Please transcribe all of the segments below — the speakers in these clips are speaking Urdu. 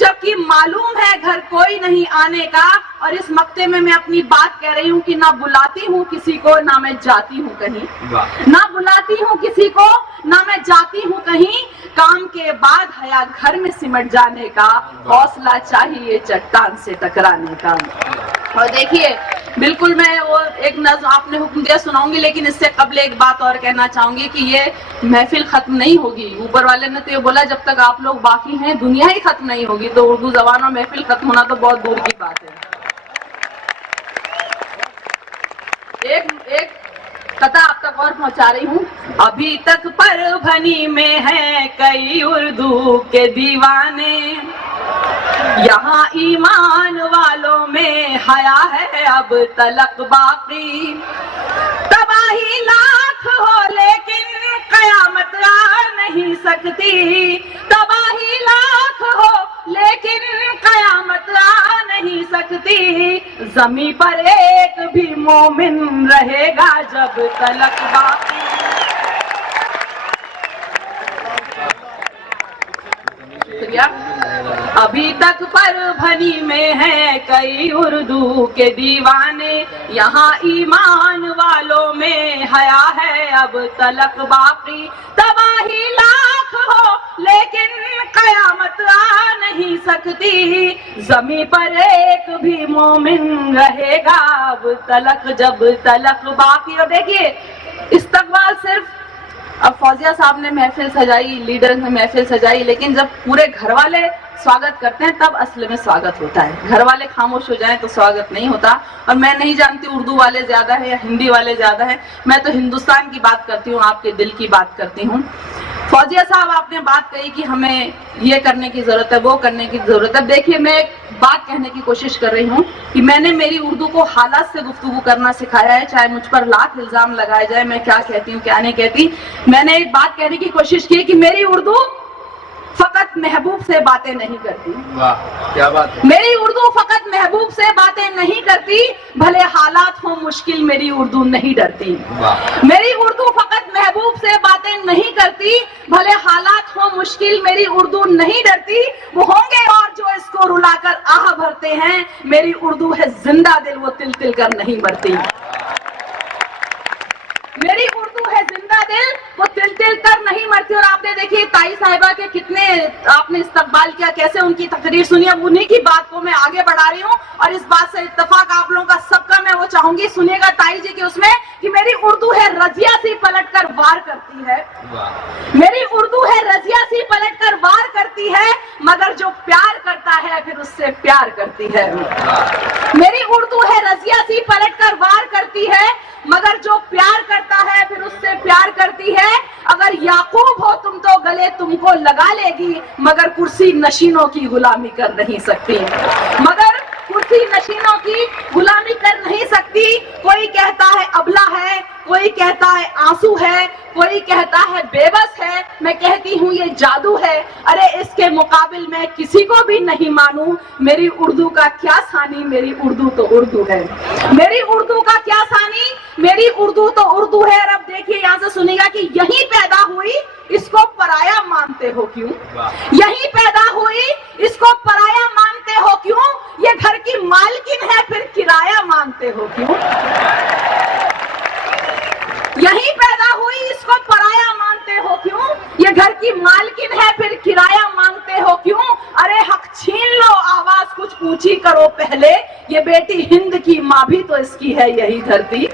جبکہ معلوم ہے گھر کوئی نہیں آنے کا. اور اس مقطع میں میں اپنی بات کہہ رہی ہوں کہ نہ بلاتی ہوں کسی کو نہ میں جاتی ہوں کہیں, نہ بلاتی ہوں کسی کو نہ میں جاتی ہوں کہیں. کام کے بعد حیا گھر میں سمٹ جانے کا, حوصلہ چاہیے چٹان سے ٹکرانے کا. اور دیکھیے بالکل میں وہ ایک نظم آپ نے حکم دیا سناؤں گی, لیکن اس سے قبل ایک بات اور کہنا چاہوں گی کہ یہ محفل ختم نہیں ہوگی. اوپر والے نے تو یہ بولا جب تک آپ لوگ باقی ہیں دنیا ہی ختم نہیں ہوگی, تو اردو زبان اور محفل ختم ہونا تو بہت دور کی بات ہے. ایک قطع آپ تک اور پہنچا رہی ہوں. ابھی تک پربھنی میں ہیں کئی اردو کے دیوانے, یہاں ایمان والوں میں حیا ہے اب تلک باقی. تباہی لاکھ ہو لیکن قیامت آ نہیں سکتی, تباہی لاکھ ہو لیکن قیامت آ نہیں سکتی. زمین پر ایک بھی مومن رہے گا جب تلک باقی. ابھی تک پربھنی میں ہیں کئی اردو کے دیوانے, یہاں ایمان والوں میں حیا ہے اب تلک باقی. تباہی لاکھ ہو لیکن قیامت آ نہیں سکتی, زمین پر ایک بھی مومن رہے گا اب تلک جب تلک باقی. اور دیکھیے استقبال صرف اب فوزیہ صاحب نے محفل سجائی, لیڈر نے محفل سجائی, لیکن جب پورے گھر والے سواگت کرتے ہیں تب اصل میں سواگت ہوتا ہے. گھر والے خاموش ہو جائیں تو سواگت نہیں ہوتا. اور میں نہیں جانتی اردو والے زیادہ ہیں یا ہندی والے زیادہ ہیں, میں تو ہندوستان کی بات کرتی ہوں, آپ کے دل کی بات کرتی ہوں. فوزیہ صاحب آپ نے بات کہی کہ ہمیں یہ کرنے کی ضرورت ہے, وہ کرنے کی ضرورت ہے. دیکھیے میں ایک بات کہنے کی کوشش کر رہی ہوں کہ میں نے میری اردو کو حالات سے گفتگو کرنا سکھایا ہے, چاہے مجھ پر لاکھ الزام لگائے جائے میں کیا کہتی ہوں کیا نہیں کہتی. میں نے ایک بات کہنے کی کوشش کی کہ میری اردو فقط محبوب سے باتیں نہیں کرتی. واہ کیا بات ہے. میری اردو فقط محبوب سے باتیں نہیں کرتی, بھلے حالات ہوں مشکل میری اردو نہیں ڈرتی. میری اردو فقط محبوب سے باتیں نہیں کرتی, بھلے حالات ہوں مشکل میری اردو نہیں ڈرتی. وہ ہوں گے اور جو اس کو رلا کر آہ بھرتے ہیں, میری اردو ہے زندہ دل وہ تل تل کر نہیں مرتی. میری اردو ہے زندہ دل وہ تل تل کر نہیں مرتی. اور آپ نے دیکھیے تائی صاحبہ کے کتنے آپ نے استقبال کیا, کیسے ان کی تقریر سنی. اب انہی کی بات کو میں آگے بڑھا رہی ہوں, اور اس بات سے اتفاق آپ لوگوں کا سب کا میں وہ چاہوں گی سنیے گا تائی جی کی اس میں کہ میری اردو ہے رضیہ سی پلٹ کر وار کرتی ہے. میری اردو ہے رضیہ سی پلٹ کر وار کرتی ہے, مگر جو پیار کرتا ہے پھر اس سے پیار کرتی ہے. میری اردو ہے رضیہ سی پلٹ کر وار کرتی ہے, مگر جو پیار کرتا ہے پھر اس سے پیار کرتی ہے. اگر یعقوب ہو تم تو گلے تم کو لگا لے گی, مگر کرسی نشینوں کی غلامی کر نہیں سکتی. مگر کرسی نشینوں کی غلامی کر نہیں سکتی. کوئی کہتا ہے ابلہ ہے, کوئی کہتا ہے آنسو ہے, کوئی کہتا ہے بے بس ہے, میں کہتی ہوں یہ جادو ہے. ارے اس کے مقابل میں کسی کو بھی نہیں مانوں. میری اردو کا کیا ثانی, میری اردو تو اردو ہے. میری اردو کا کیا ثانی, میری اردو تو اردو ہے. اور اب دیکھیے یہاں سے سنیے گا کہ یہی پیدا ہوئی اس کو پرایا مانتے ہو کیوں. یہی پیدا ہوئی اس کو پرایا مانتے ہو کیوں. یہ گھر کی مالکن ہے پھر کرایہ مانگتے ہو کیوں. یہی پیدا ہوئی اس کو پرایا مانتے ہو کیوں. یہ گھر کی مالکن ہے پھر کرایہ مانگتے ہو کیوں. ارے حق چھین لو آواز کچھ اونچی کرو پہلے. یہ بیٹی ہند کی ماں بھی تو اس کی ہے یہی دھرتی.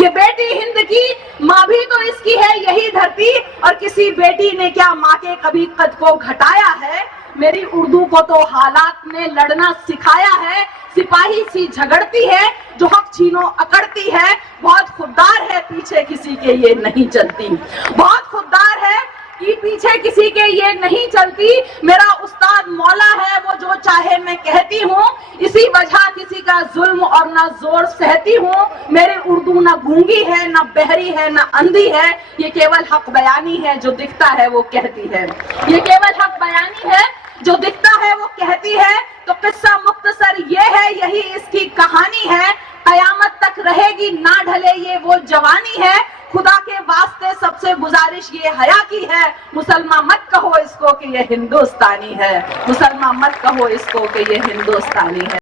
یہ بیٹی ہند کی ماں بھی تو اس کی ہے یہی دھرتی. اور کسی بیٹی نے کیا ماں کے کبھی قد کو گھٹایا ہے. میری اردو کو تو حالات نے لڑنا سکھایا ہے. سپاہی سی جھگڑتی ہے جو حق چھینو اکڑتی ہے. بہت خوددار ہے پیچھے کسی کے یہ نہیں چلتی. بہت خوددار ہے کہ پیچھے کسی کے یہ نہیں چلتی. میرا استاد مولا ہے وہ جو چاہے میں کہتی ہوں. اسی وجہ کسی کا ظلم اور نہ زور سہتی ہوں. میری اردو نہ گونگی ہے نہ بہری ہے نہ اندھی ہے. یہ کیول حق بیانی ہے جو دکھتا ہے وہ کہتی ہے. یہ کیول حق بیانی ہے جو دکھتا ہے وہ کہتی ہے. تو قصہ مختصر یہ ہے, یہی اس کی کہانی ہے. قیامت تک رہے گی نہ ڈھلے یہ وہ جوانی ہے. خود خدا کے واسطے سب سے گزارش یہ حیا کی ہے، مسلمان مت کہو اس کو کہ یہ ہندوستانی ہے، مسلمان مت کہو اس کو کہ یہ ہندوستانی ہے۔